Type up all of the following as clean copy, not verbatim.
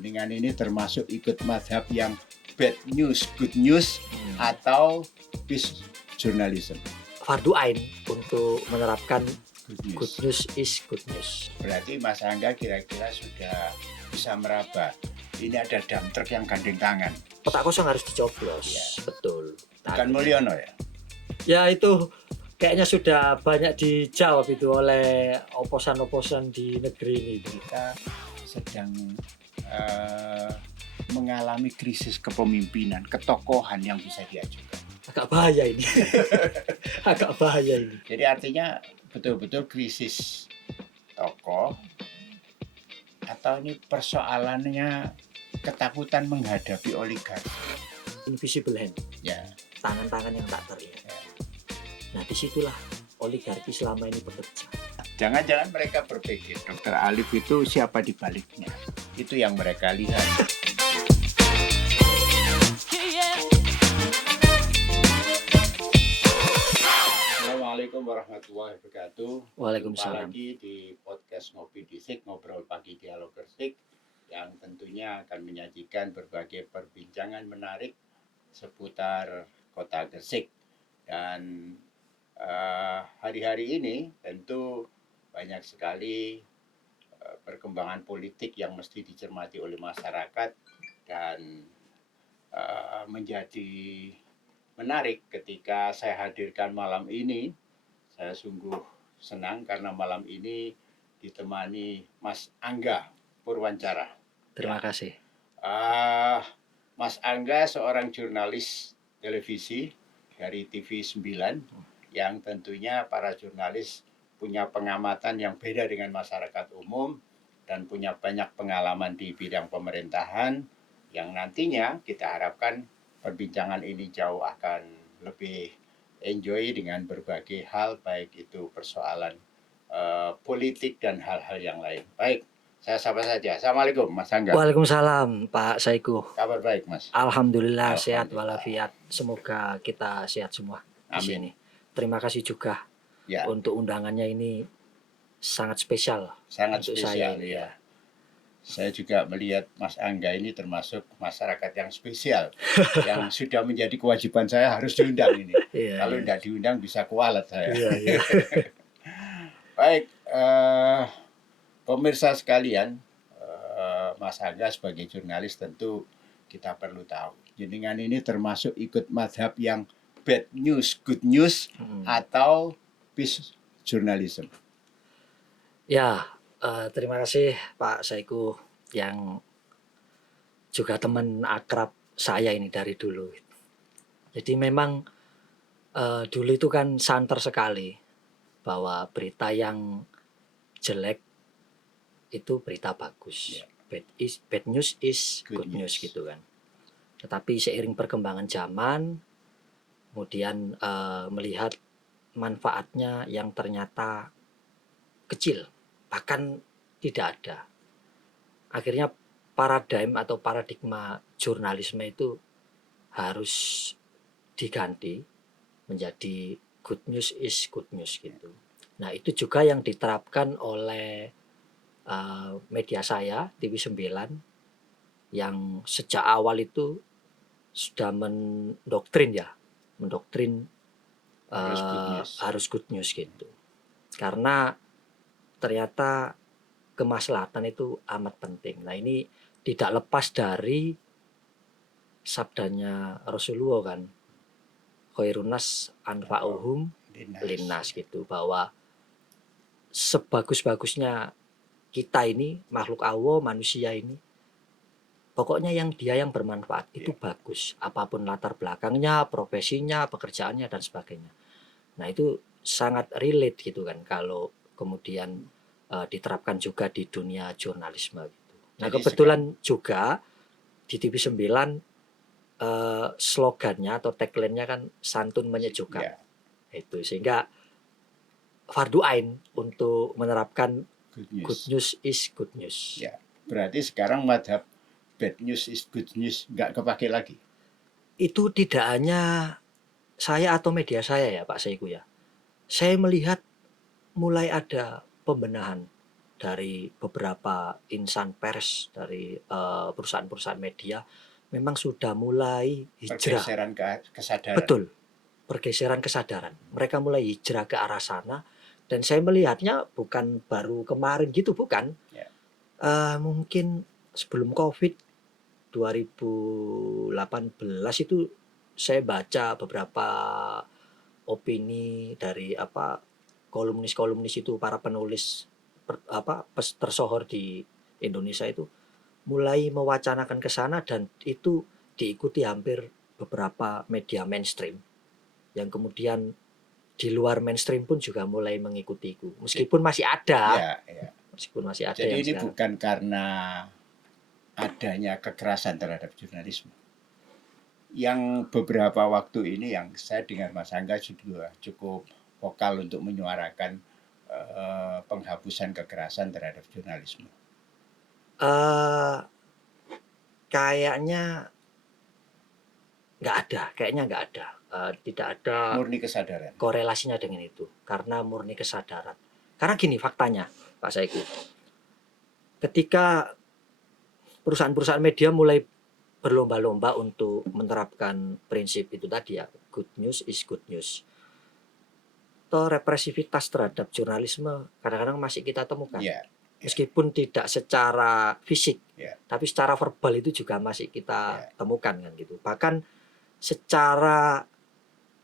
jenengan ini termasuk ikut mazhab yang bad news, good news, atau peace journalism? Fardu ain untuk menerapkan Good news. good news is good news. Berarti Mas Angga kira-kira sudah bisa meraba. Ini ada dump truck yang gandeng tangan. Kotak kosong harus dicoblos. Ya. Betul. Bukan Mulyono ya? Ya itu kayaknya sudah banyak dijawab itu oleh oposan-oposan di negeri ini. Kita sedang mengalami krisis kepemimpinan, ketokohan yang bisa diajukan. Agak bahaya ini. Agak bahaya ini. Jadi artinya betul-betul krisis tokoh, atau ini persoalannya ketakutan menghadapi oligarki. Invisible hand, Ya, tangan-tangan yang tak terlihat. Nah disitulah oligarki selama ini bekerja. jangan-jangan mereka berpikir Dr. Alif itu siapa di baliknya. Itu yang mereka lihat. Assalamualaikum warahmatullahi wabarakatuh. Waalaikumsalam. Jumpa lagi di podcast Ngopi di Sik, Ngobrol Pagi Dialog Gresik, yang tentunya akan menyajikan berbagai perbincangan menarik seputar kota Gresik. Dan hari-hari ini tentu banyak sekali perkembangan politik yang mesti dicermati oleh masyarakat, dan menjadi menarik ketika saya hadirkan malam ini. Saya sungguh senang karena malam ini ditemani Mas Angga Purwancara. Terima kasih. Mas Angga seorang jurnalis televisi dari TV 9 yang tentunya para jurnalis punya pengamatan yang beda dengan masyarakat umum dan punya banyak pengalaman di bidang pemerintahan, yang nantinya kita harapkan perbincangan ini jauh akan lebih enjoy dengan berbagai hal, baik itu persoalan politik dan hal-hal yang lain. Baik, saya sapa saja. Assalamualaikum Mas Angga. Waalaikumsalam Pak Saiku. Kabar baik Mas? Alhamdulillah sehat Alhamdulillah. walafiat. Semoga kita sehat semua di Amin. sini. Terima kasih juga Ya, untuk undangannya, ini sangat spesial. sangat untuk spesial saya ini, ya. Saya juga melihat Mas Angga ini termasuk masyarakat yang spesial yang sudah menjadi kewajiban saya harus diundang ini. Iya, Kalau iya. tidak diundang bisa kualat saya. Iya, iya. Baik, pemirsa sekalian, Mas Angga sebagai jurnalis tentu kita perlu tahu, jenengan ini termasuk ikut mazhab yang bad news, good news, atau peace journalism. Ya, terima kasih Pak Saiku yang juga teman akrab saya ini dari dulu. Jadi memang dulu itu kan santer sekali bahwa berita yang jelek itu berita bagus. Ya. Bad news is Good good news news. gitu kan. Tetapi seiring perkembangan zaman, kemudian melihat manfaatnya yang ternyata kecil, bahkan tidak ada. Akhirnya paradigma jurnalisme itu harus diganti menjadi good news is good news gitu. Nah itu juga yang diterapkan oleh media saya TV 9 yang sejak awal itu sudah mendoktrin harus good news gitu. Karena ternyata kemaslahatan itu amat penting. Nah ini tidak lepas dari sabdanya Rasulullah kan, khairunas anfa'uhum linnas gitu, bahwa sebagus-bagusnya kita ini makhluk Allah, manusia ini, pokoknya dia yang bermanfaat itu bagus, apapun latar belakangnya, profesinya, pekerjaannya dan sebagainya. Nah itu sangat relate gitu kan kalau kemudian diterapkan juga di dunia jurnalisme gitu. Nah Jadi kebetulan juga di TV 9 slogannya atau tagline-nya kan santun menyejukkan. Ya, Itu sehingga fardu ain untuk menerapkan good news is good news. Ya, berarti sekarang mazhab bad news is good news nggak kepake lagi. Itu tidak hanya saya atau media saya ya Pak Saiku ya. Saya melihat mulai ada pembenahan dari beberapa insan pers, dari perusahaan-perusahaan media memang sudah mulai hijrah. Pergeseran kesadaran. Betul, pergeseran kesadaran. Mereka mulai hijrah ke arah sana, dan saya melihatnya bukan baru kemarin gitu, bukan. Ya. Mungkin sebelum COVID 2018 itu saya baca beberapa opini dari kolumnis-kolumnis itu, para penulis tersohor di Indonesia itu mulai mewacanakan ke sana, dan itu diikuti hampir beberapa media mainstream, yang kemudian di luar mainstream pun juga mulai mengikutiku, meskipun masih ada, Ya. meskipun masih ada. Jadi yang ini sekarang. bukan karena adanya kekerasan terhadap jurnalisme. Yang beberapa waktu ini yang saya dengar Mas Angga juga cukup vokal untuk menyuarakan penghapusan kekerasan terhadap jurnalisme. Kayaknya nggak ada, tidak ada Murni kesadaran. korelasinya dengan itu, karena murni kesadaran. Karena gini faktanya, Pak Saiku, ketika perusahaan-perusahaan media mulai berlomba-lomba untuk menerapkan prinsip itu tadi ya, good news is good news, toh represivitas terhadap jurnalisme kadang-kadang masih kita temukan. Ya. Meskipun tidak secara fisik, Ya. tapi secara verbal itu juga masih kita temukan kan gitu. Bahkan secara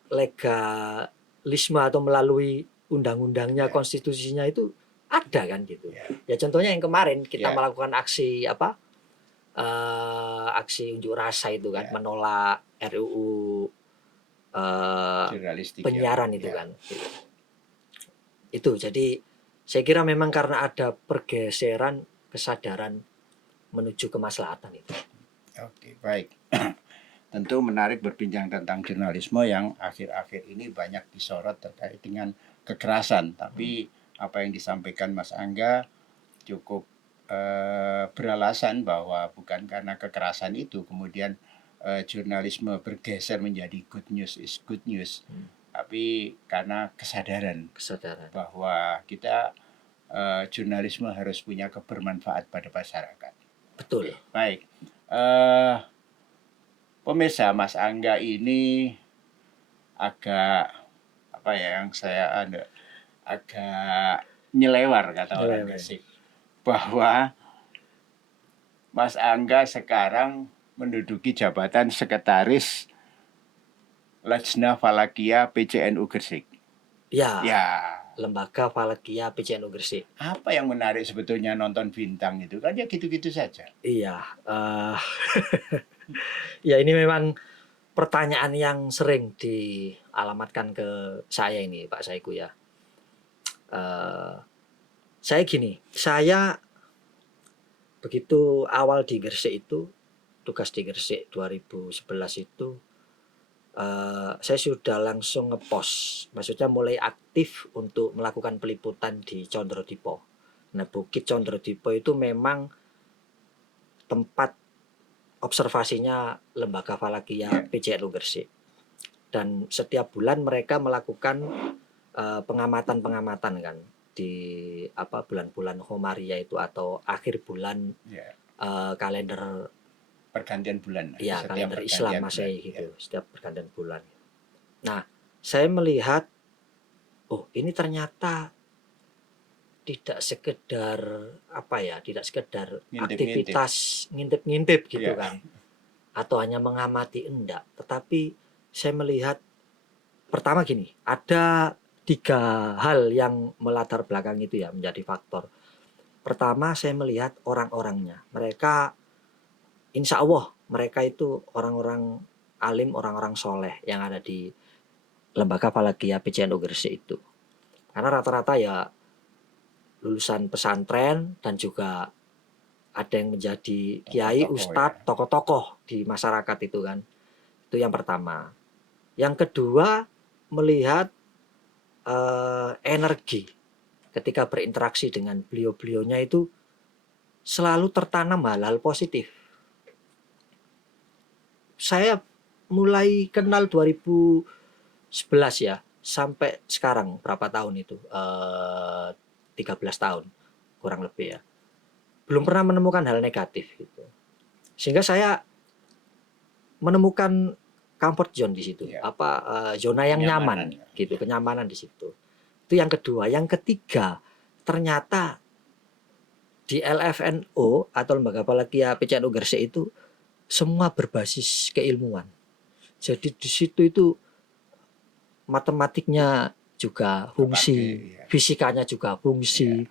legalisme atau melalui undang-undangnya, konstitusinya itu ada kan gitu. Ya contohnya yang kemarin kita melakukan aksi aksi unjuk rasa itu kan, menolak RUU penyiaran itu kan. Itu jadi saya kira memang karena ada pergeseran kesadaran menuju kemaslahatan itu. Oke, baik. Tentu menarik berbincang tentang jurnalisme yang akhir-akhir ini banyak disorot terkait dengan kekerasan. Tapi apa yang disampaikan Mas Angga cukup beralasan bahwa bukan karena kekerasan itu kemudian jurnalisme bergeser menjadi good news is good news, tapi karena kesadaran bahwa kita jurnalisme harus punya kebermanfaat pada masyarakat. Betul. Baik. Pemirsa, Mas Angga ini agak yang saya agak nyelewar kata orang Gresik, bahwa Mas Angga sekarang menduduki jabatan sekretaris Lajna Falakia PCNU Gresik. Ya. Lembaga Falakia PCNU Gresik. Apa yang menarik sebetulnya nonton bintang itu? Kan ya gitu-gitu saja. Iya. Ya ini memang pertanyaan yang sering dialamatkan ke saya ini, Pak Saiku ya. Saya gini, saya begitu awal di Gresik itu, tugas di Gresik 2011 itu, saya sudah langsung ngepost, maksudnya mulai aktif untuk melakukan peliputan di Condrodipo. Nah, Bukit Condrodipo itu memang tempat observasinya Lembaga Falakia PCNU Gresik. Dan setiap bulan mereka melakukan pengamatan-pengamatan kan di bulan-bulan Khomaria itu, atau akhir bulan kalender pergantian bulan. Ya, kalender Islam Masehi gitu, setiap pergantian bulan. Nah, saya melihat ini ternyata tidak sekedar aktivitas ngintip-ngintip gitu kan, atau hanya mengamati, enggak, tetapi saya melihat pertama gini, ada 3 hal yang melatar belakang itu ya, menjadi faktor. Pertama, saya melihat orang-orangnya, mereka insya Allah mereka itu orang-orang alim, orang-orang soleh yang ada di Lembaga Falakia PCNU Gresik itu, karena rata-rata ya lulusan pesantren, dan juga ada yang menjadi kiai, ustadz, tokoh-tokoh di masyarakat itu kan. Itu yang pertama. Yang kedua, melihat energi ketika berinteraksi dengan beliau-beliaunya itu selalu tertanam hal-hal positif. Saya mulai kenal 2011 ya, sampai sekarang berapa tahun itu? 13 tahun. kurang lebih ya. Belum pernah menemukan hal negatif gitu. Sehingga saya menemukan comfort zone di situ. Ya. Zona yang Kenyamanan. nyaman gitu, kenyamanan di situ. Itu yang kedua. Yang ketiga, ternyata di LFNO atau Lembaga Falakia PCNU Gresik itu semua berbasis keilmuan. Jadi di situ itu matematiknya juga fungsi, Kepake, ya. fisikanya juga fungsi,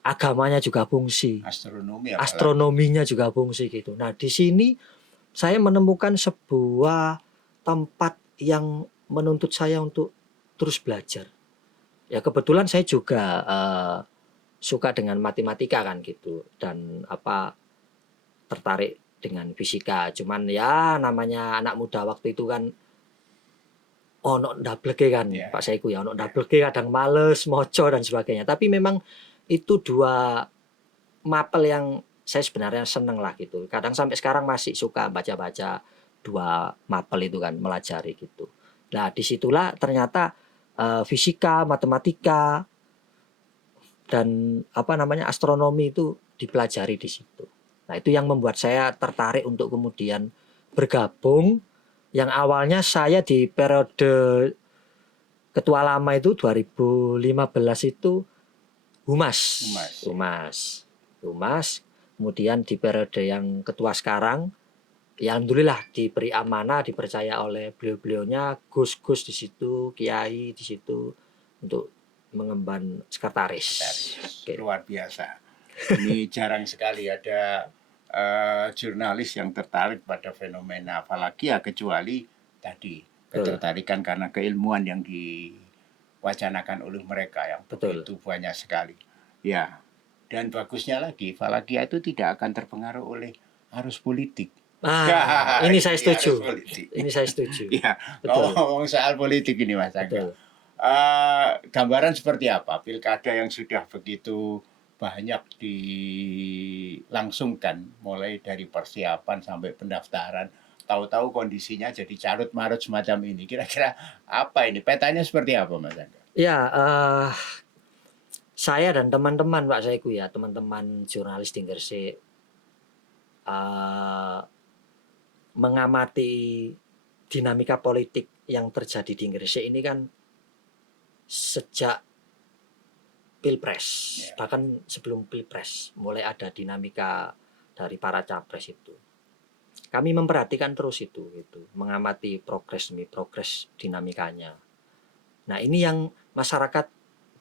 agamanya juga fungsi, Astronomi apalagi. astronominya juga fungsi gitu. Nah, di sini saya menemukan sebuah tempat yang menuntut saya untuk terus belajar. Ya kebetulan saya juga suka dengan matematika kan gitu, dan tertarik dengan fisika. Cuman ya namanya anak muda waktu itu kan ono ndableke kan, Ya. Pak Saiku ya, ono ndableke kadang males moco dan sebagainya. Tapi memang itu dua mapel yang saya sebenarnya seneng lah gitu. Kadang sampai sekarang masih suka baca-baca dua mapel itu kan, melajari gitu. Nah disitulah ternyata fisika, matematika, dan astronomi itu dipelajari di situ. Nah itu yang membuat saya tertarik untuk kemudian bergabung. Yang awalnya saya di periode ketua lama itu 2015 itu humas. Kemudian di periode yang ketua sekarang, ya alhamdulillah diberi amanah, dipercaya oleh beliau-beliaunya, gus-gus di situ, kiai di situ untuk mengemban sekretaris. Oke. Luar biasa. Ini jarang sekali ada jurnalis yang tertarik pada fenomena falakia, kecuali tadi ketertarikan karena keilmuan yang diwacanakan oleh mereka yang begitu banyak sekali. Ya, dan bagusnya lagi falakia itu tidak akan terpengaruh oleh arus politik. Ini saya setuju. Ini saya setuju. Ya, betul. Ngomong soal politik ini Mas Angga. Gambaran seperti apa pilkada yang sudah begitu banyak dilangsungkan, mulai dari persiapan sampai pendaftaran, tahu-tahu kondisinya jadi carut marut semacam ini. Kira-kira apa ini, petanya seperti apa Mas Angga? Ya, saya dan teman-teman Pak Saiku ya, teman-teman jurnalis di Gresik mengamati dinamika politik yang terjadi di Gresik ini kan sejak Pilpres, bahkan sebelum Pilpres mulai ada dinamika dari para capres itu. Kami memperhatikan terus itu gitu, mengamati progres dinamikanya. Nah ini yang masyarakat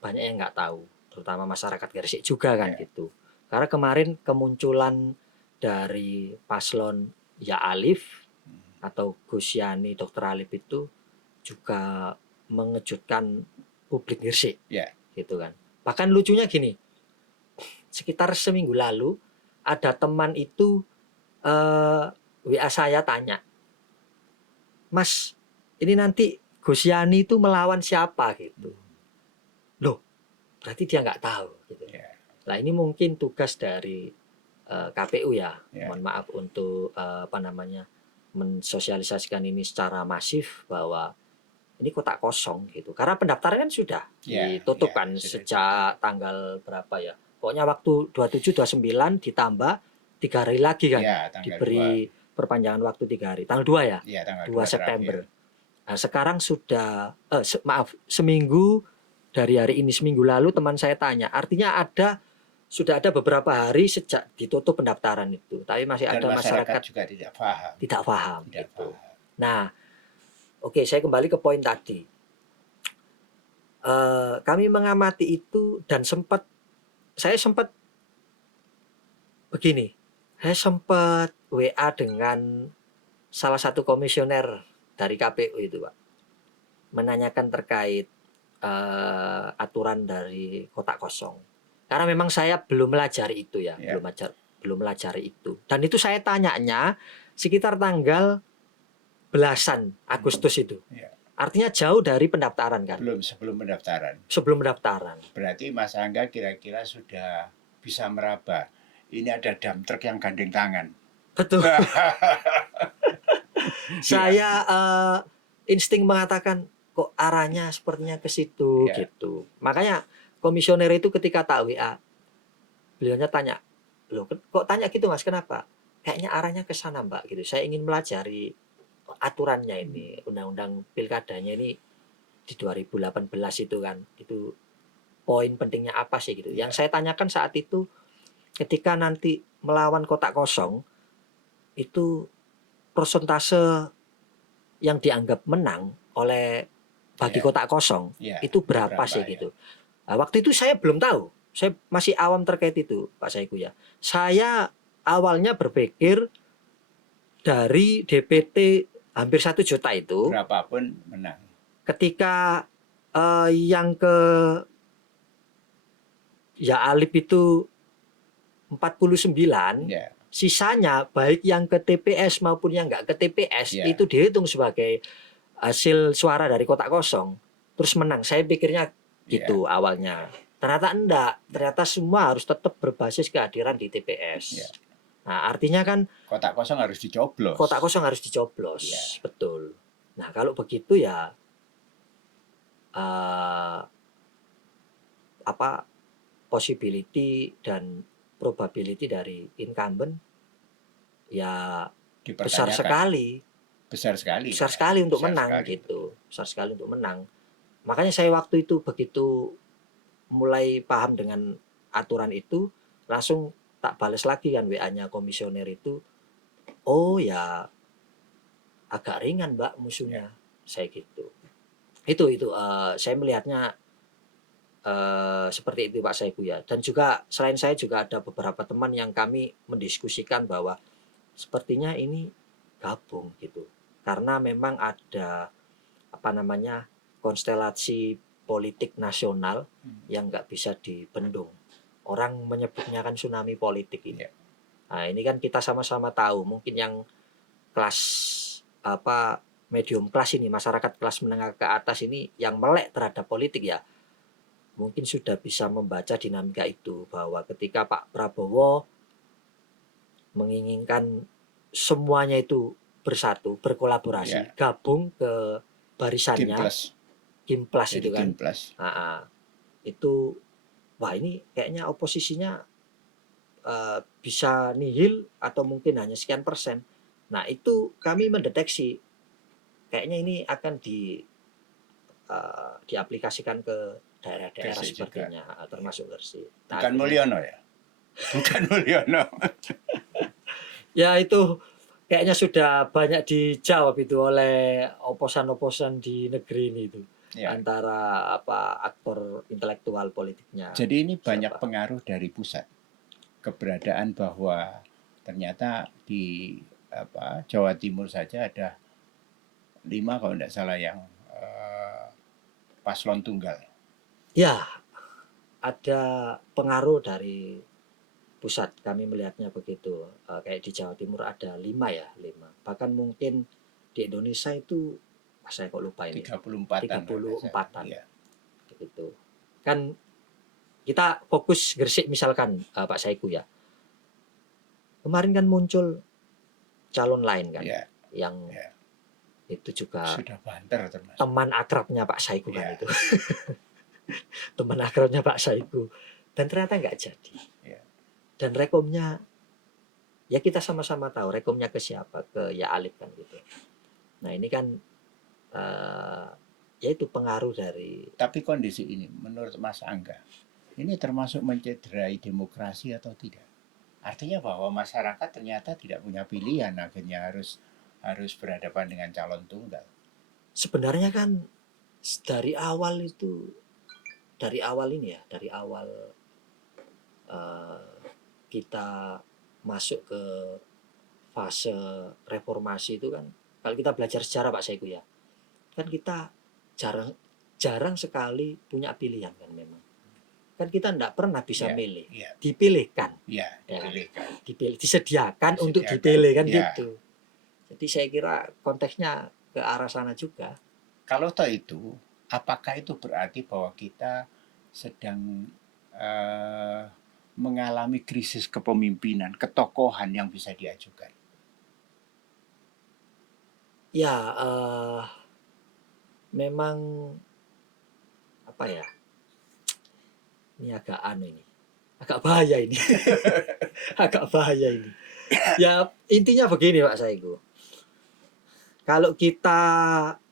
banyak yang nggak tahu, terutama masyarakat Gresik juga kan gitu. Karena kemarin kemunculan dari paslon Ya Alif atau Gus Yani Dr. Alif itu juga mengejutkan publik Gresik, gitu kan. Bahkan lucunya gini, sekitar seminggu lalu ada teman itu WA saya tanya, Mas, ini nanti Gus Yani itu melawan siapa gitu. Loh, berarti dia nggak tahu gitu. Nah ini mungkin tugas dari KPU ya. Mohon maaf untuk mensosialisasikan ini secara masif bahwa ini kotak kosong gitu. Karena pendaftaran kan sudah ditutup kan sejak tanggal berapa ya. Pokoknya waktu 27 29 ditambah 3 hari lagi kan. Diberi perpanjangan waktu 3 hari. Tanggal 2 ya? 2 September. Nah, sekarang sudah seminggu dari hari ini, seminggu lalu teman saya tanya, artinya sudah ada beberapa hari sejak ditutup pendaftaran itu, tapi masih dan ada masyarakat juga tidak paham. Gitu. Nah, oke, saya kembali ke poin tadi. Kami mengamati itu dan saya sempat begini, saya sempat WA dengan salah satu komisioner dari KPU itu Pak, menanyakan terkait aturan dari kotak kosong. Karena memang saya belum melajari itu ya, belum melajari itu. Dan itu saya tanyanya sekitar tanggal belasan Agustus itu. Artinya jauh dari pendaftaran kan? Sebelum pendaftaran. Sebelum pendaftaran. Berarti Mas Angga kira-kira sudah bisa meraba. Ini ada dump truck yang gandeng tangan. Betul. Saya insting mengatakan kok arahnya sepertinya ke situ gitu. Makanya komisioner itu ketika tak WA, beliaunya tanya, "Loh, kok tanya gitu Mas, kenapa?" "Kayaknya arahnya ke sana Mbak," gitu. "Saya ingin melajari aturannya ini, undang-undang pilkadanya ini di 2018 itu kan, itu poin pentingnya apa sih gitu." Iya. Yang saya tanyakan saat itu, ketika nanti melawan kotak kosong, itu persentase yang dianggap menang oleh bagi Iya. kotak kosong Iya. itu berapa Berapa sih ya? gitu. Nah, waktu itu saya belum tahu. Saya masih awam terkait itu, Pak Saiku ya. Saya awalnya berpikir dari DPT hampir 1 juta itu, Berapapun menang. ketika yang ke ya Alip itu 49, Iya. sisanya baik yang ke TPS maupun yang nggak ke TPS Iya. itu dihitung sebagai hasil suara dari kotak kosong. Terus menang. Saya pikirnya Iya. gitu awalnya. Ternyata enggak. Ternyata semua harus tetap berbasis kehadiran di Iya. TPS. Nah, artinya kan Kotak kosong harus dicoblos. kotak kosong harus dicoblos. Iya. Betul. Nah, kalau begitu ya eh, apa possibility dan probability dari incumbent ya besar Dipertanyakan. sekali. Besar sekali. Besar Ya. sekali untuk Besar menang sekali. gitu. Besar sekali untuk menang. Makanya saya waktu itu begitu mulai paham dengan aturan itu, langsung tak balas lagi kan WA-nya komisioner itu. "Oh ya, agak ringan Mbak musuhnya." Saya gitu. Itu saya melihatnya seperti itu Pak Saiku ya. Dan juga selain saya juga ada beberapa teman yang kami mendiskusikan bahwa sepertinya ini gabung gitu. Karena memang ada apa namanya konstelasi politik nasional yang nggak bisa dibendung. Orang menyebutnya kan tsunami politik ini. Iya. Nah, ini kan kita sama-sama tahu. Mungkin yang kelas apa medium kelas ini, masyarakat kelas menengah ke atas ini yang melek terhadap politik ya, mungkin sudah bisa membaca dinamika itu bahwa ketika Pak Prabowo menginginkan semuanya itu bersatu, berkolaborasi, Iya. gabung ke barisannya, Kimplas. Kimplas Jadi itu kan. Kimplas. Itu wah ini kayaknya oposisinya bisa nihil atau mungkin hanya sekian persen. Nah, itu kami mendeteksi kayaknya ini akan diaplikasikan ke daerah-daerah Gresik juga. sepertinya, termasuk Gresik. Nah, Bukan akhirnya Mulyono ya? Bukan Mulyono. ya itu kayaknya sudah banyak dijawab itu oleh oposan-oposan di negeri ini itu. Ya. Antara apa aktor intelektual politiknya. Jadi ini banyak siapa. pengaruh dari pusat. Keberadaan bahwa ternyata di Jawa Timur saja ada 5 kalau tidak salah yang paslon tunggal. Ya, ada pengaruh dari pusat. Kami melihatnya begitu. Kayak di Jawa Timur ada 5 ya, 5. Bahkan mungkin di Indonesia itu saya kok lupa ini. 34-an. 34-an. Iya. Gitu. Kan kita fokus Gresik misalkan Pak Saiku ya. Kemarin kan muncul calon lain kan, Iya. yang Iya. itu juga Sudah banter termasuk. teman akrabnya Pak Saiku kan Iya. itu. Teman akrabnya Pak Saiku. Dan ternyata nggak jadi. Iya. Dan rekomnya ya kita sama-sama tahu rekomnya ke siapa, ke Ya Alif kan gitu. Nah ini kan ya itu pengaruh dari. Tapi kondisi ini menurut Mas Angga, ini termasuk mencederai demokrasi atau tidak? Artinya bahwa masyarakat ternyata tidak punya pilihan, akhirnya harus berhadapan dengan calon tunggal. Sebenarnya kan dari awal itu, dari awal ini ya, dari awal kita masuk ke fase reformasi itu kan, kalau kita belajar sejarah Pak Saiku ya, kan kita jarang sekali punya pilihan kan memang. Kan kita tidak pernah bisa milih, dipilihkan. Iya, dipilihkan. Dipilih, disediakan untuk dipilih kan gitu. Jadi saya kira konteksnya ke arah sana juga. Kalau toh itu, apakah itu berarti bahwa kita sedang mengalami krisis kepemimpinan, ketokohan yang bisa diajukan? Ya, memang apa ya? Ini agak aneh ini. agak bahaya ini. Agak bahaya ini. Ya intinya begini Pak Saiku. Kalau kita,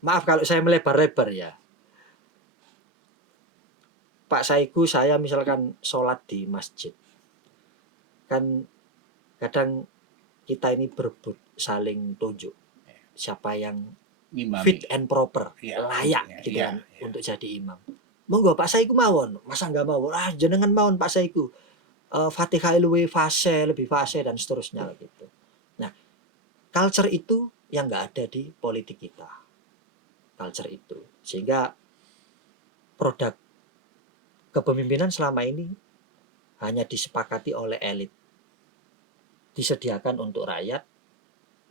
maaf kalau saya melebar-lebar ya. Pak Saiku, saya misalkan sholat di masjid. Kan kadang kita ini berebut saling tunjuk. Siapa yang Ngimami. fit and proper, Iya, layak iya, gitu iya, kan iya. untuk jadi imam. Monggo Pak Saiku mawon, masa nggak mawon? Ah jenengan mawon Pak Saiku. Fatihah luwih fase, lebih fase dan seterusnya gitu. Nah, culture itu yang nggak ada di politik kita. Culture itu. Sehingga produk kepemimpinan selama ini hanya disepakati oleh elit. Disediakan untuk rakyat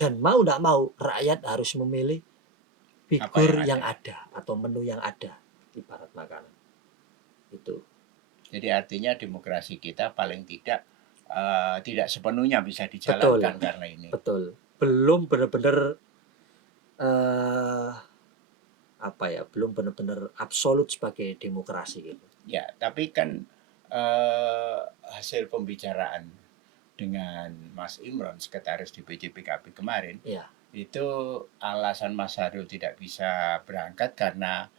dan mau nggak mau rakyat harus memilih figur yang ada atau menu yang ada ibarat makanan. Itu. Jadi artinya demokrasi kita paling tidak sepenuhnya bisa dijalankan Betul. karena ini. Betul. Belum benar-benar belum benar-benar absolut sebagai demokrasi gitu. Ya, tapi kan hasil pembicaraan dengan Mas Imron, sekretaris DPC PKB kemarin, ya. Itu alasan Mas Haryo tidak bisa berangkat karena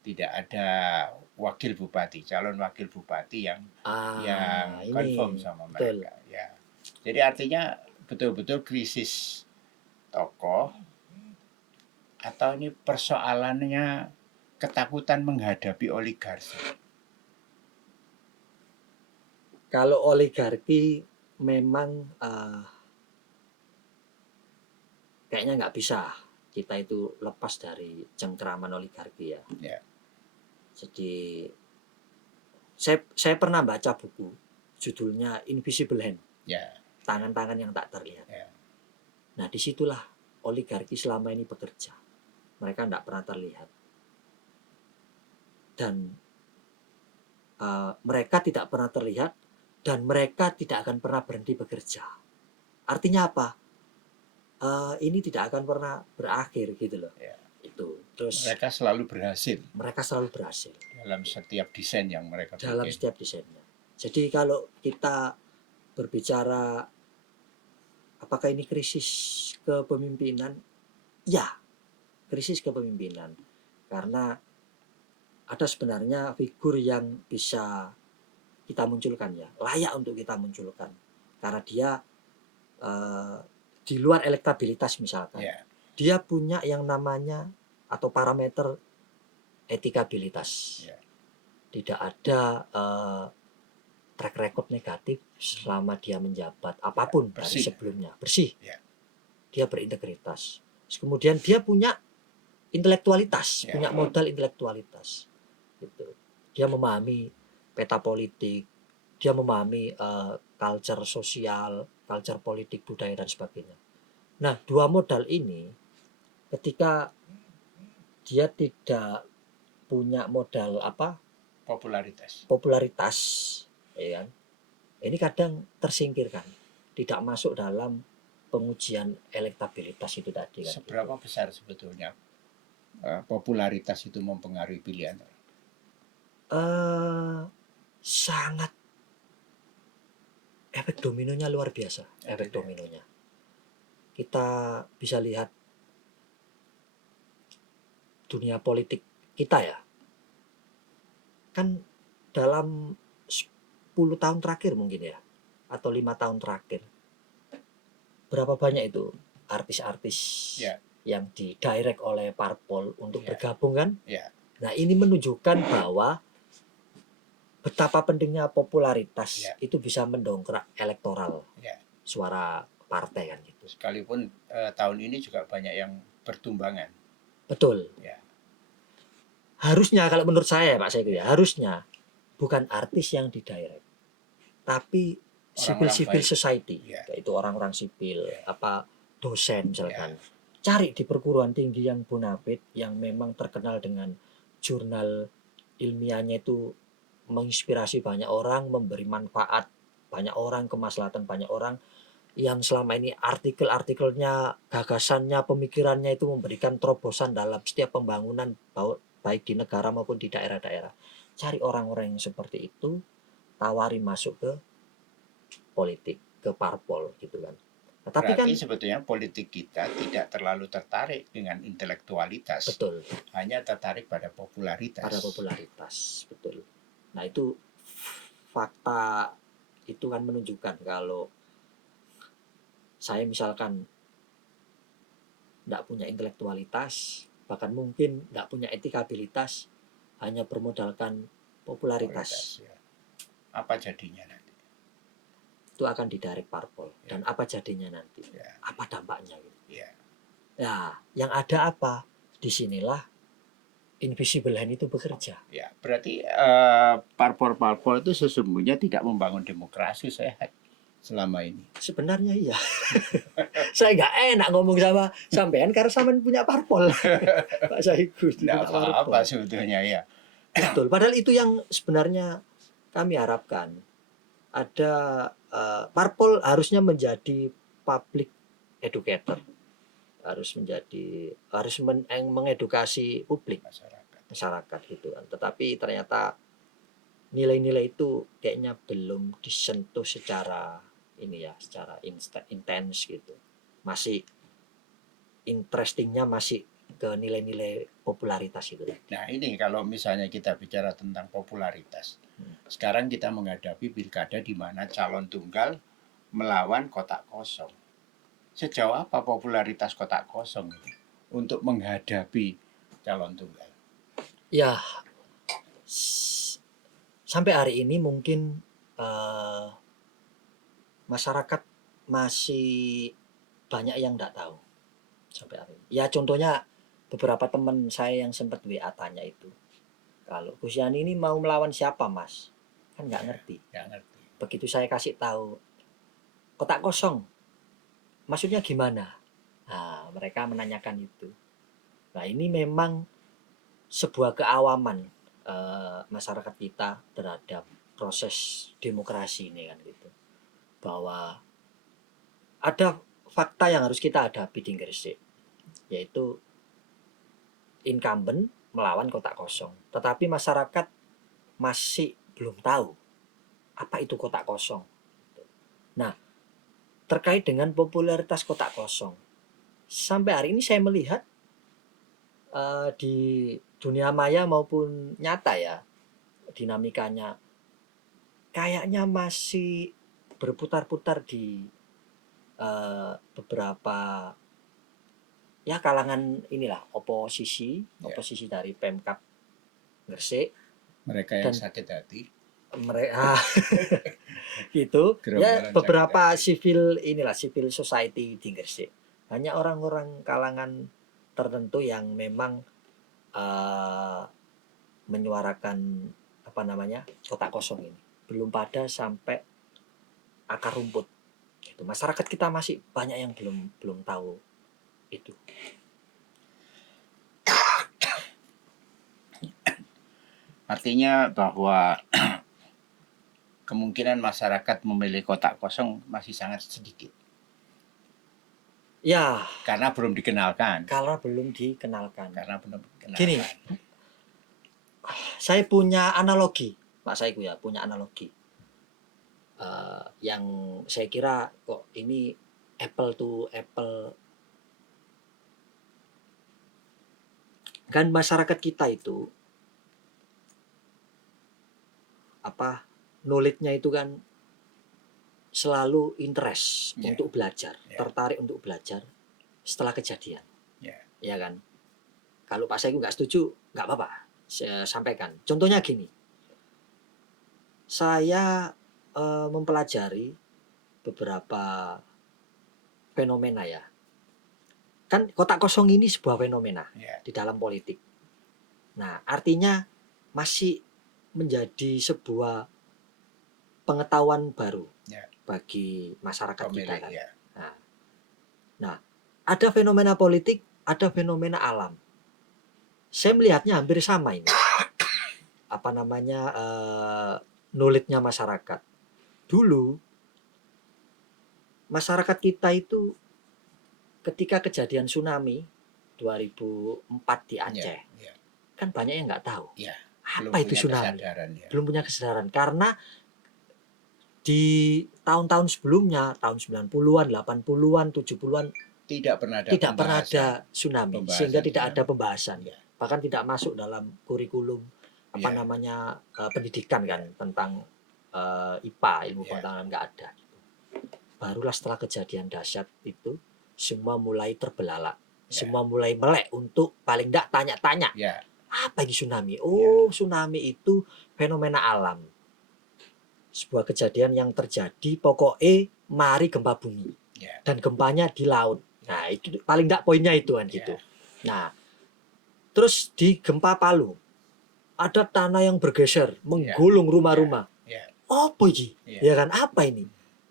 tidak ada calon wakil bupati yang confirm sama mereka. Ya. Jadi artinya betul-betul krisis tokoh atau ini persoalannya ketakutan menghadapi oligarki. Kalau oligarki memang kayaknya nggak bisa kita itu lepas dari cengkeraman oligarki ya. Jadi saya pernah baca buku judulnya Invisible Hand. Tangan-tangan yang tak terlihat. Nah disitulah oligarki selama ini bekerja. Mereka tidak pernah terlihat. Dan mereka tidak pernah terlihat dan mereka tidak akan pernah berhenti bekerja. Artinya apa? Ini tidak akan pernah berakhir gitu loh. Itu. Terus mereka selalu berhasil. Dalam setiap desain yang mereka bikin. Dalam setiap desainnya. Jadi kalau kita berbicara apakah ini krisis kepemimpinan? Ya, krisis kepemimpinan. Karena ada sebenarnya figur yang bisa kita munculkan ya, layak untuk kita munculkan. Karena dia di luar elektabilitas misalkan. Dia punya yang namanya atau parameter etikabilitas. Tidak ada track record negatif selama dia menjabat apapun dari sebelumnya. Bersih. Dia berintegritas. Kemudian dia punya intelektualitas, punya modal intelektualitas. Gitu. Dia memahami peta politik, dia memahami culture sosial, culture politik, budaya dan sebagainya. Nah, dua modal ini ketika dia tidak punya modal popularitas ya kan, ini kadang tersingkirkan, tidak masuk dalam pengujian elektabilitas itu tadi kan. Seberapa besar sebetulnya popularitas itu mempengaruhi pilihan? Sangat, efek dominonya luar biasa. Efek dominonya kita bisa lihat dunia politik kita ya, kan dalam 10 tahun terakhir mungkin ya, atau 5 tahun terakhir, berapa banyak itu artis-artis yang didirect oleh parpol untuk bergabung kan. Nah ini menunjukkan bahwa betapa pentingnya popularitas itu bisa mendongkrak elektoral suara partai kan gitu. Sekalipun tahun ini juga banyak yang bertumbangan. Betul. Harusnya kalau menurut saya Pak Saiku ya, harusnya bukan artis yang didirect, tapi civil society, yaitu orang-orang sipil, dosen misalkan. Cari di perguruan tinggi yang bonafit, yang memang terkenal dengan jurnal ilmiahnya itu menginspirasi banyak orang, memberi manfaat banyak orang, kemaslahatan banyak orang, yang selama ini artikel-artikelnya, gagasannya, pemikirannya itu memberikan terobosan dalam setiap pembangunan baik di negara maupun di daerah-daerah. Cari orang-orang yang seperti itu, tawari masuk ke politik, ke parpol gitu kan. Nah, tapi kan Berarti sebetulnya politik kita tidak terlalu tertarik dengan intelektualitas, betul hanya tertarik pada popularitas. pada popularitas, betul. Nah itu fakta itu kan menunjukkan kalau saya misalkan tidak punya intelektualitas, bahkan mungkin tidak punya etikabilitas, hanya bermodalkan popularitas, Ya. Apa jadinya nanti? itu akan diderek parpol. Dan apa jadinya nanti? Ya. Apa dampaknya? Ya. Nah, yang ada apa? Disinilah invisible hand itu bekerja. Ya, berarti parpol-parpol itu sesungguhnya tidak membangun demokrasi sehat selama ini. Sebenarnya iya. Saya nggak enak ngomong sama sampean karena sampean punya parpol. Pak Saiku Tidak punya parpol. apa-apa sebetulnya ya. Betul. Padahal itu yang sebenarnya kami harapkan. Ada parpol harusnya menjadi public educator, harus mengedukasi publik masyarakat gitu kan. Tetapi ternyata nilai-nilai itu kayaknya belum disentuh secara intens gitu. Masih interestingnya masih ke nilai-nilai popularitas itu. Nah ini kalau misalnya kita bicara tentang popularitas, sekarang kita menghadapi pilkada di mana calon tunggal melawan kotak kosong. Sejauh apa popularitas kotak kosong ini untuk menghadapi calon tunggal? Ya, sampai hari ini mungkin masyarakat masih banyak yang tidak tahu sampai hari ini. Ya contohnya beberapa teman saya yang sempat WA tanya itu, kalau Gus Yani ini mau melawan siapa mas? Kan nggak ngerti. Begitu saya kasih tahu kotak kosong, maksudnya gimana? Nah, mereka menanyakan itu. Nah ini memang sebuah keawaman masyarakat kita terhadap proses demokrasi ini kan gitu. Bahwa ada fakta yang harus kita hadapi di Gresik, yaitu incumbent melawan kotak kosong. Tetapi masyarakat masih belum tahu apa itu kotak kosong. Nah, terkait dengan popularitas kotak kosong, sampai hari ini saya melihat di dunia maya maupun nyata ya, dinamikanya kayaknya masih berputar-putar di beberapa ya kalangan inilah oposisi dari Pemkab Gresik. Mereka yang sakit hati. Mereka gitu ya, beberapa civil society di Gresik. Hanya orang-orang kalangan tertentu yang memang menyuarakan kotak kosong ini. Belum pada sampai akar rumput. Gitu. Masyarakat kita masih banyak yang belum tahu itu. Artinya bahwa kemungkinan masyarakat memilih kotak kosong masih sangat sedikit. Ya. Karena belum dikenalkan. Gini, saya punya analogi, Pak Saiku ya, yang saya kira kok ini apple to apple. Kan masyarakat kita itu knowledge-nya itu kan selalu interest untuk belajar, tertarik untuk belajar setelah kejadian. Ya kan? Kalau Pak Saiku nggak setuju, nggak apa-apa, saya sampaikan. Contohnya gini, saya mempelajari beberapa fenomena ya. Kan kotak kosong ini sebuah fenomena di dalam politik. Nah, artinya masih menjadi sebuah pengetahuan baru bagi masyarakat kita kan. Nah, ada fenomena politik, ada fenomena alam. Saya melihatnya hampir sama ini. Knowledge-nya masyarakat. Dulu masyarakat kita itu ketika kejadian tsunami 2004 di Aceh, kan banyak yang nggak tahu apa itu tsunami. Belum punya kesadaran karena di tahun-tahun sebelumnya, tahun 90-an, 80-an, 70-an Tidak pernah ada tidak pernah pembahasan. ada tsunami, Pembahasan sehingga tidak tsunami. ada pembahasan. Ya. Bahkan tidak masuk dalam kurikulum Ya. pendidikan kan tentang IPA, ilmu Ya. pengetahuan, nggak ada. Barulah setelah kejadian dahsyat itu semua mulai terbelalak, semua mulai melek untuk paling nggak tanya-tanya, Ya. apa ini tsunami? Oh, tsunami itu fenomena alam, sebuah kejadian yang terjadi pokoknya mari gempa bumi. Ya. Dan gempanya di laut. Nah, itu paling enggak poinnya itu kan gitu. Nah, terus di gempa Palu ada tanah yang bergeser, menggulung rumah-rumah. Apa ini? Ya kan, apa ini?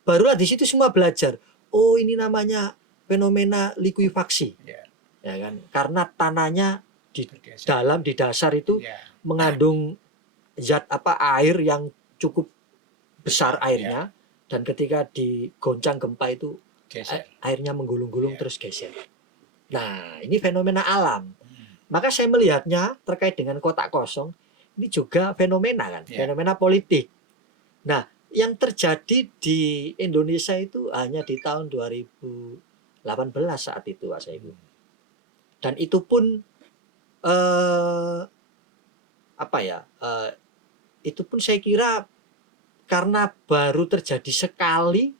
Barulah di situ semua belajar. Oh, ini namanya fenomena likuifaksi. Ya kan? Karena tanahnya di dalam, di dasar itu mengandung zat air yang cukup besar airnya, dan ketika digoncang gempa itu airnya menggulung-gulung terus geser. Nah, ini fenomena alam. Maka saya melihatnya terkait dengan kotak kosong ini juga fenomena kan, fenomena politik. Nah, yang terjadi di Indonesia itu hanya di tahun 2018 saat itu, Pak Saiku. Dan itu pun itu pun saya kira karena baru terjadi sekali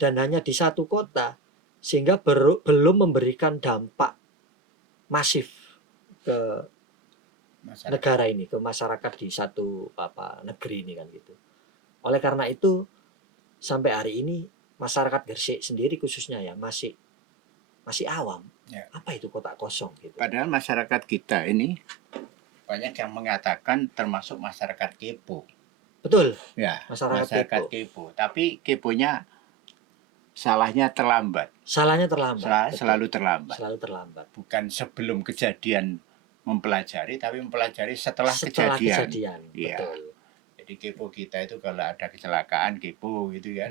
dan hanya di satu kota, sehingga belum memberikan dampak masif ke negara ini, ke masyarakat di satu negeri ini kan gitu. Oleh karena itu sampai hari ini masyarakat Gresik sendiri khususnya ya masih awam. Apa itu kotak kosong gitu. Padahal masyarakat kita ini banyak yang mengatakan termasuk masyarakat kepo. Betul. Ya, masyarakat kepo. Tapi keponya salahnya terlambat. Salahnya terlambat. Selalu terlambat. Selalu terlambat. Bukan sebelum kejadian mempelajari, tapi mempelajari setelah kejadian. Ya. Betul. Jadi kepo kita itu kalau ada kecelakaan kepo gitu kan.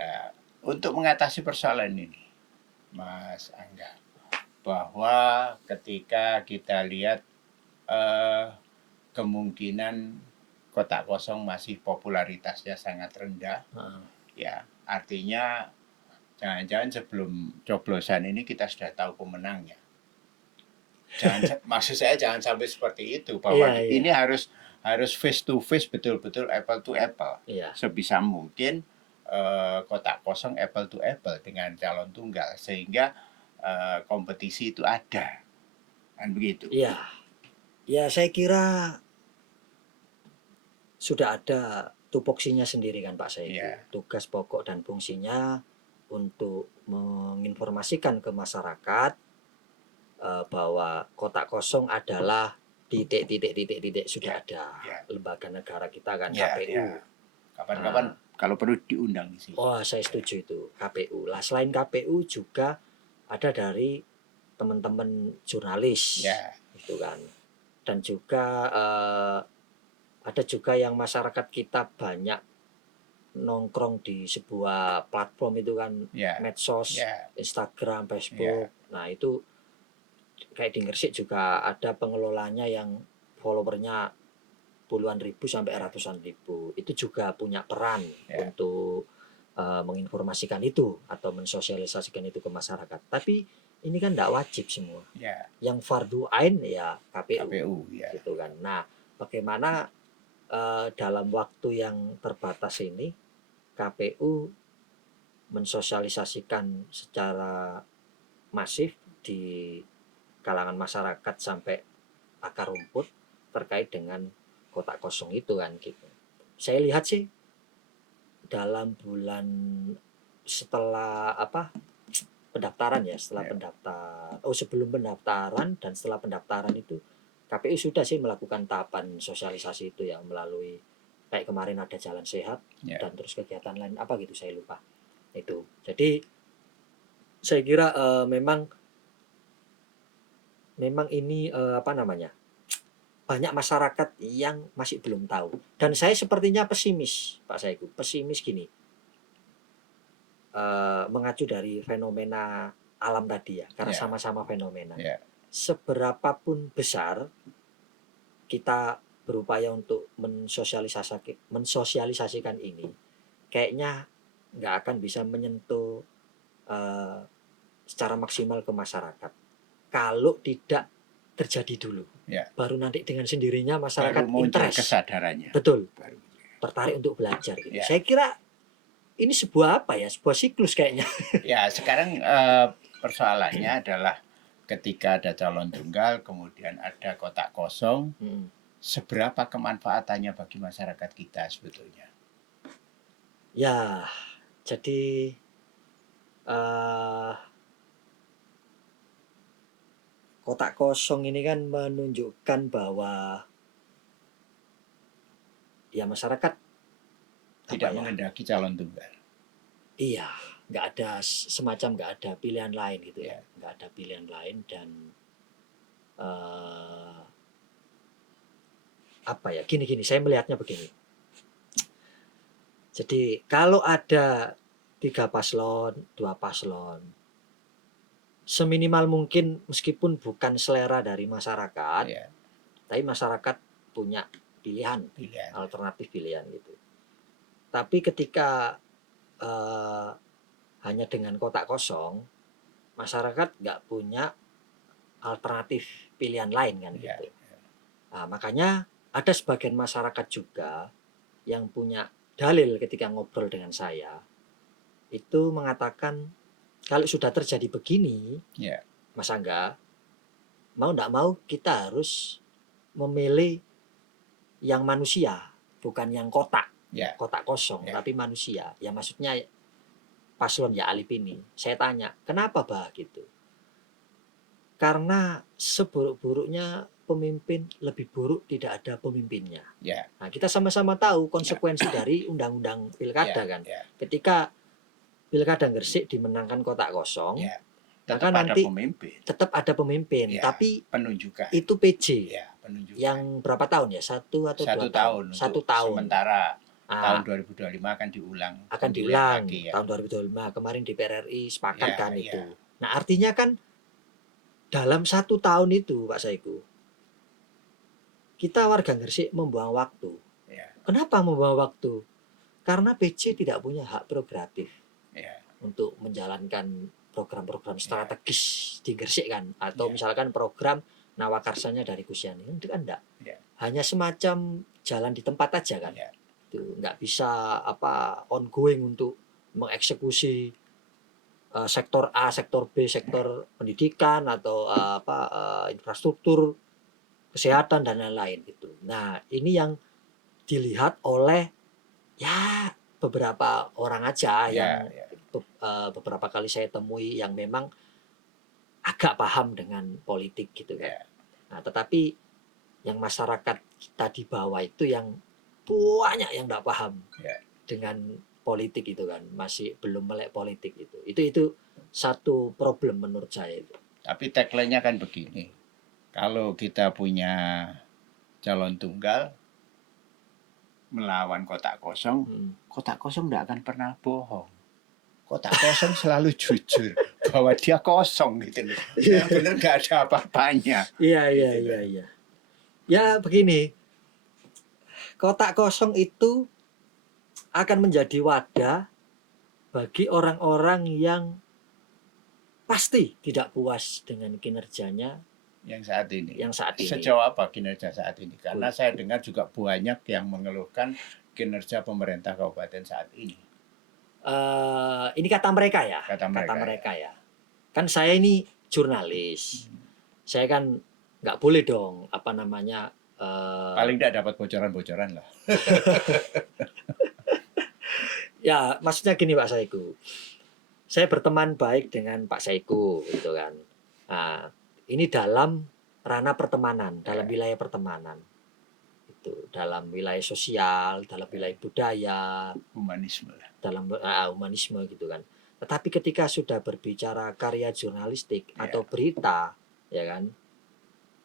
Nah, untuk mengatasi persoalan ini, Mas Angga, bahwa ketika kita lihat kemungkinan kotak kosong masih popularitasnya sangat rendah, ya artinya jangan-jangan sebelum coblosan ini kita sudah tahu pemenangnya. Maksud saya jangan sampai seperti itu, bahwa ini harus face to face, betul-betul apple to apple. Sebisa mungkin kotak kosong apple to apple dengan calon tunggal, sehingga kompetisi itu ada, kan begitu? Ya saya kira sudah ada tupoksinya sendiri kan Pak Saiku. Tugas pokok dan fungsinya untuk menginformasikan ke masyarakat bahwa kotak kosong adalah titik sudah ada. Lembaga negara kita kan KPU. Kapan-kapan kalau perlu diundang di sini. Oh, saya setuju itu KPU. Lah selain KPU juga ada dari teman-teman jurnalis, gitu kan. Dan juga ada juga yang masyarakat kita banyak nongkrong di sebuah platform itu kan, medsos, Instagram, Facebook. Nah itu kayak di Gresik juga ada pengelolanya yang followernya puluhan ribu sampai ratusan ribu. Itu juga punya peran untuk menginformasikan itu atau mensosialisasikan itu ke masyarakat. Tapi ini kan tidak wajib semua. Yang fardu ain ya KPU gitu kan. Nah, bagaimana dalam waktu yang terbatas ini KPU mensosialisasikan secara masif di kalangan masyarakat sampai akar rumput terkait dengan kotak kosong itu kan gitu. Saya lihat sih dalam bulan setelah pendaftaran ya, sebelum pendaftaran dan setelah pendaftaran itu KPU sudah sih melakukan tahapan sosialisasi itu ya, melalui kayak kemarin ada jalan sehat dan terus kegiatan lain apa gitu saya lupa itu. Jadi saya kira memang ini banyak masyarakat yang masih belum tahu, dan saya sepertinya pesimis Pak Saiku, pesimis gini, mengacu dari fenomena alam tadi ya, karena sama-sama fenomena. Seberapapun besar kita berupaya untuk mensosialisasikan ini, kayaknya nggak akan bisa menyentuh eh, secara maksimal ke masyarakat kalau tidak terjadi dulu. Ya. Baru nanti dengan sendirinya Baru masyarakat muncul interest, kesadarannya. betul, Baru. tertarik untuk belajar gitu. Ya. Saya kira ini sebuah apa ya, sebuah siklus kayaknya. Ya, sekarang persoalannya adalah ketika ada calon tunggal, kemudian ada kotak kosong, seberapa kemanfaatannya bagi masyarakat kita sebetulnya? Ya, jadi kotak kosong ini kan menunjukkan bahwa ya masyarakat Tidak apa ya, menghendaki calon tunggal. iya, nggak ada semacam nggak ada pilihan lain gitu ya, Ya. nggak ada pilihan lain dan apa ya, gini saya melihatnya begini. Jadi kalau ada 3 paslon, 2 paslon, seminimal mungkin meskipun bukan selera dari masyarakat, Ya. tapi masyarakat punya pilihan, Pilihan. alternatif pilihan gitu. Tapi ketika hanya dengan kotak kosong, masyarakat nggak punya alternatif pilihan lain kan Ya. gitu. Nah, makanya ada sebagian masyarakat juga yang punya dalil ketika ngobrol dengan saya, itu mengatakan kalau sudah terjadi begini, Ya. Mas Angga, mau nggak mau kita harus memilih yang manusia, bukan yang kotak, Ya. kotak kosong, Ya. tapi manusia. Ya maksudnya paslon ya Alip ini. Saya tanya, kenapa bah gitu? Karena seburuk-buruknya pemimpin, lebih buruk tidak ada pemimpinnya. Ya. Nah, kita sama-sama tahu konsekuensi dari undang-undang pilkada kan. Ya. Ketika pilkada Gresik dimenangkan kotak kosong, Ya. maka Tetap ada nanti pemimpin. tetap ada pemimpin, Ya. tapi Penunjukan. itu PJ. Ya, penunjukan. Yang berapa tahun ya? 1 atau 2 tahun? 1 tahun. Sementara tahun Nah, 2025 akan diulang. akan pemilihan diulang lagi, ya. tahun 2025. Kemarin di RRI sepakat Ya, kan ya. itu. Nah, artinya kan dalam 1 tahun itu, Pak Saiku, kita warga Gresik membuang waktu. Ya. Kenapa membuang waktu? Karena PJ tidak punya hak prerogatif Ya. untuk menjalankan program-program strategis di Gresik kan, atau Ya. misalkan program nawakarsanya dari Gus Yani, itu kan enggak. Ya. Hanya semacam jalan di tempat aja kan. Ya. Itu nggak bisa apa ongoing untuk mengeksekusi sektor A, sektor B, sektor pendidikan atau infrastruktur kesehatan dan lain-lain gitu. Nah, ini yang dilihat oleh ya beberapa orang aja yang Ya. beberapa kali saya temui yang memang agak paham dengan politik gitu kan. Ya. Nah, tetapi yang masyarakat kita di bawah itu yang banyak yang nggak paham Ya. dengan politik itu kan, masih belum melek politik itu. Itu satu problem menurut saya itu. Tapi tagline-nya kan begini. Kalau kita punya calon tunggal melawan kotak kosong tidak akan pernah bohong. Kotak kosong selalu jujur bahwa dia kosong gitu loh. Yang benar nggak ada apa-apanya. Iya. Ya begini, kotak kosong itu akan menjadi wadah bagi orang-orang yang pasti tidak puas dengan kinerjanya yang saat ini. Sejauh apa kinerja saat ini? Karena saya dengar juga banyak yang mengeluhkan kinerja pemerintah kabupaten saat ini. Ini kata mereka ya. Kata mereka ya. Kan saya ini jurnalis. Saya kan nggak boleh dong paling tidak dapat bocoran-bocoran lah. Ya, maksudnya gini Pak Saiku. Saya berteman baik dengan Pak Saiku gitu kan. Nah, ini dalam ranah pertemanan, dalam wilayah pertemanan. Itu dalam wilayah sosial, dalam wilayah budaya, humanisme. Dalam humanisme gitu kan. Tetapi ketika sudah berbicara karya jurnalistik atau berita, ya kan.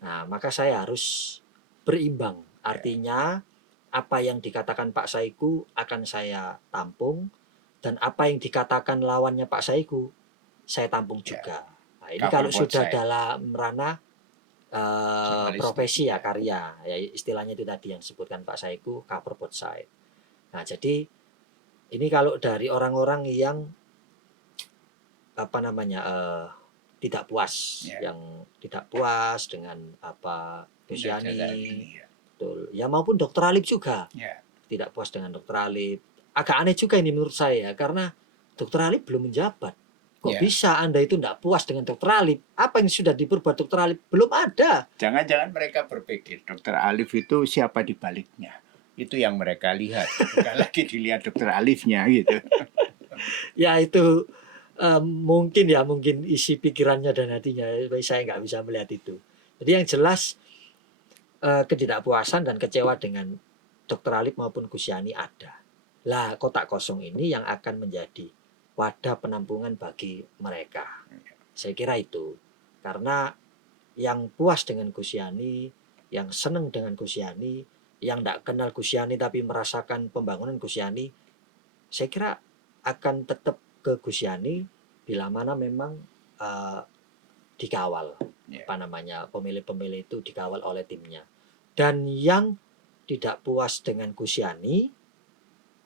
Nah, maka saya harus berimbang. Artinya apa yang dikatakan Pak Saiku akan saya tampung, dan apa yang dikatakan lawannya Pak Saiku saya tampung juga. Nah, ini kalau sudah dalam ranah profesi ya, karya ya, istilahnya itu tadi yang disebutkan Pak Saiku, cover both side. Nah, jadi Ini kalau dari orang-orang yang tidak puas, Ya. yang tidak puas dengan Gus Kinerja Yani, saat ini, ya. betul. Ya maupun Dokter Alif juga Ya. tidak puas dengan Dokter Alif. Agak aneh juga ini menurut saya karena Dokter Alif belum menjabat. Kok Ya. bisa Anda itu tidak puas dengan Dokter Alif? Apa yang sudah diperbuat Dokter Alif? Belum ada. Jangan-jangan mereka berpikir Dokter Alif itu siapa di baliknya. Itu yang mereka lihat. Bukan lagi dilihat Dokter Alifnya gitu. Ya itu mungkin isi pikirannya dan hatinya. Saya nggak bisa melihat itu. Jadi yang jelas ketidakpuasan dan kecewa dengan Dokter Alif maupun Gus Yani ada. Lah kotak kosong ini yang akan menjadi wadah penampungan bagi mereka. Saya kira itu. Karena yang puas dengan Gus Yani, yang senang dengan Gus Yani, yang tidak kenal Gus Yani tapi merasakan pembangunan Gus Yani, saya kira akan tetap ke Gus Yani bila mana memang dikawal, pemilih-pemilih itu dikawal oleh timnya. Dan yang tidak puas dengan Gus Yani,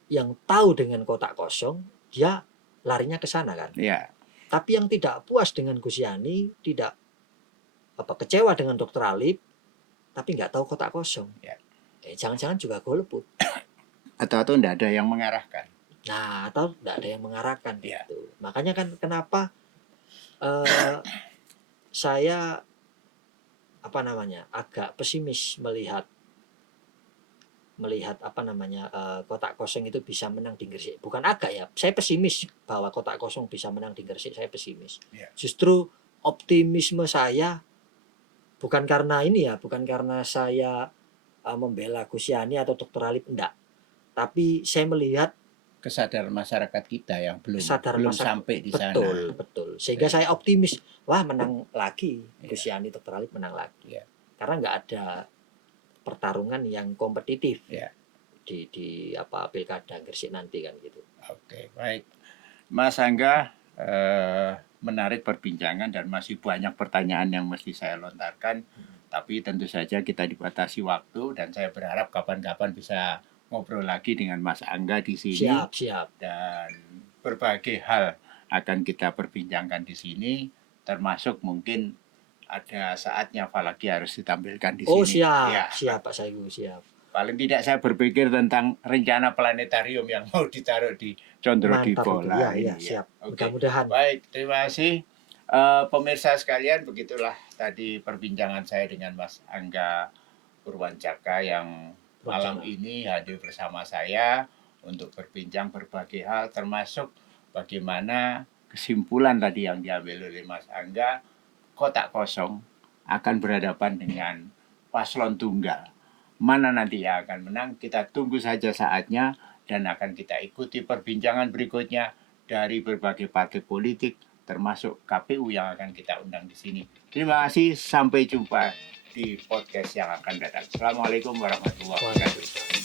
yang tahu dengan kotak kosong, dia larinya ke sana kan. Ya. Tapi yang tidak puas dengan Gus Yani, tidak kecewa dengan Dokter Alif, tapi nggak tahu kotak kosong. Ya. Jangan-jangan juga golput. Atau tidak ada yang mengarahkan. Nah, atau tidak ada yang mengarahkan Ya. gitu. Makanya kan kenapa saya agak pesimis melihat kotak kosong itu bisa menang di Gresik. Bukan agak ya, saya pesimis bahwa kotak kosong bisa menang di Gresik, saya pesimis. Ya. Justru optimisme saya bukan karena saya membela Gus Yani atau Dokter Alif, enggak. Tapi saya melihat kesadaran masyarakat kita yang belum sampai di sana. Betul. Sehingga saya optimis, wah menang lagi Gus Yani, Dokter Alif menang lagi. Ya. Karena nggak ada pertarungan yang kompetitif ya. di pilkada Gresik nanti kan gitu. Oke, baik. Mas Angga, menarik perbincangan dan masih banyak pertanyaan yang mesti saya lontarkan. Tapi tentu saja kita dibatasi waktu dan saya berharap kapan-kapan bisa ngobrol lagi dengan Mas Angga di sini. Siap. Dan berbagai hal akan kita perbincangkan di sini, termasuk mungkin ada saatnya Falaki harus ditampilkan di sini. Oh siap Pak Saiku, siap. Paling tidak saya berpikir tentang rencana planetarium yang mau ditaruh di Condro Dipo. Iya, siap. Okay. Mudah-mudahan. Baik, terima kasih. Pemirsa sekalian, begitulah tadi perbincangan saya dengan Mas Angga Purwancaka yang malam ini hadir bersama saya untuk berbincang berbagai hal, termasuk bagaimana kesimpulan tadi yang diambil oleh Mas Angga, kotak kosong akan berhadapan dengan paslon tunggal. Mana nanti yang akan menang, kita tunggu saja saatnya dan akan kita ikuti perbincangan berikutnya dari berbagai partai politik, termasuk KPU yang akan kita undang di sini. Terima kasih, sampai jumpa di podcast yang akan datang. Assalamualaikum warahmatullahi wabarakatuh.